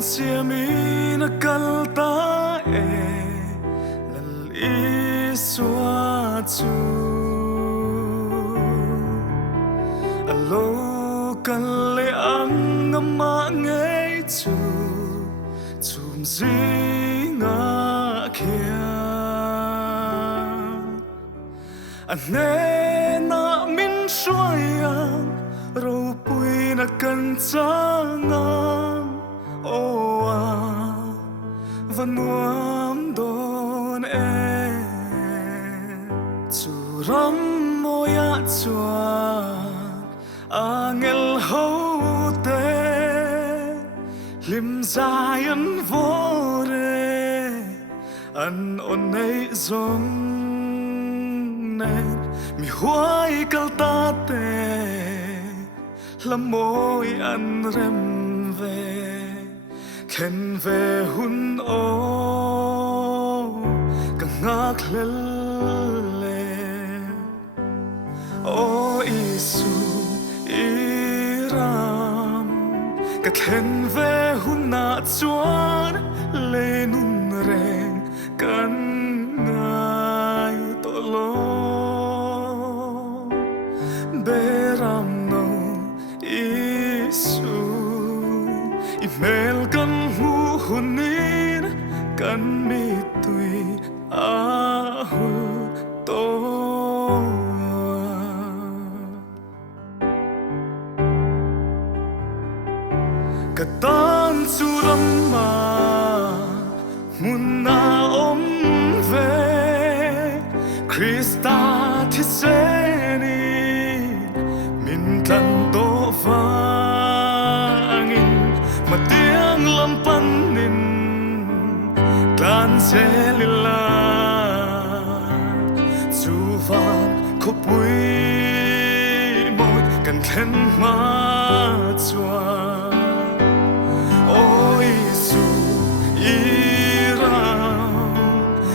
sia mi na kalta lal iswa chu alo kalle ang ama ngay chu chum zinga kia ane na min soyang ro pui na kan changang oa van nuam don chu ram moya chuan angel ho te lim zayan vore an on nei zong nen mi huai kal ta te lam môi an rem về khen về hun ô càng ngạc lệ ô Isu iram cả khen về hun na chuan lệ nun reng kan ngai to lo beram no Isu email kan hu hunin kan mi tui ahu to katan suram ma munna om ve Krista thi seni min kan to vangin mà tiếng lâm panin tan sẽ lila chu van khop bui môi cần khen ma chua ôi Isu irao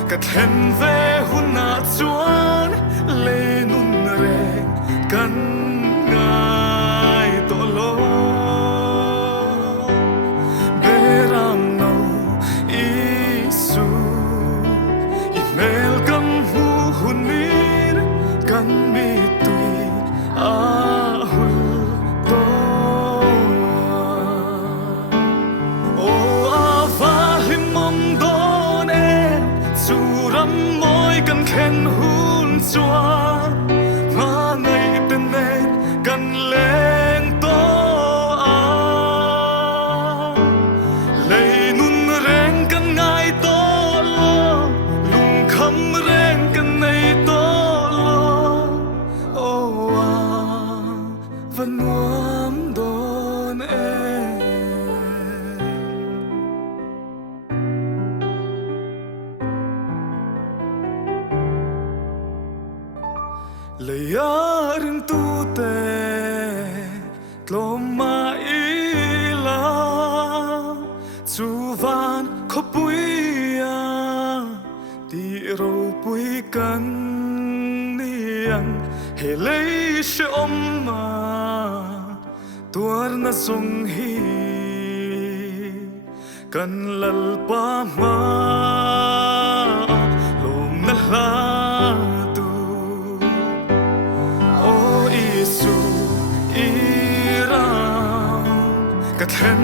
cả khen về hun na chuan lê nun reng kan ngai to lo beram no Isu email kan hu hunin kan mi tui ahul to o ava himom don suram moi kan khen hun chua ma ngai ten nen kan leng to a lei nun reng kan ngai to lo lung kham reng kan nei to lo o a van nuam don leyarin tu te tloma ila chu van khopuia ti ro pui kan niang he lei she omma tuar na song hi kan lal pa ma lom na la Isu irao cả khen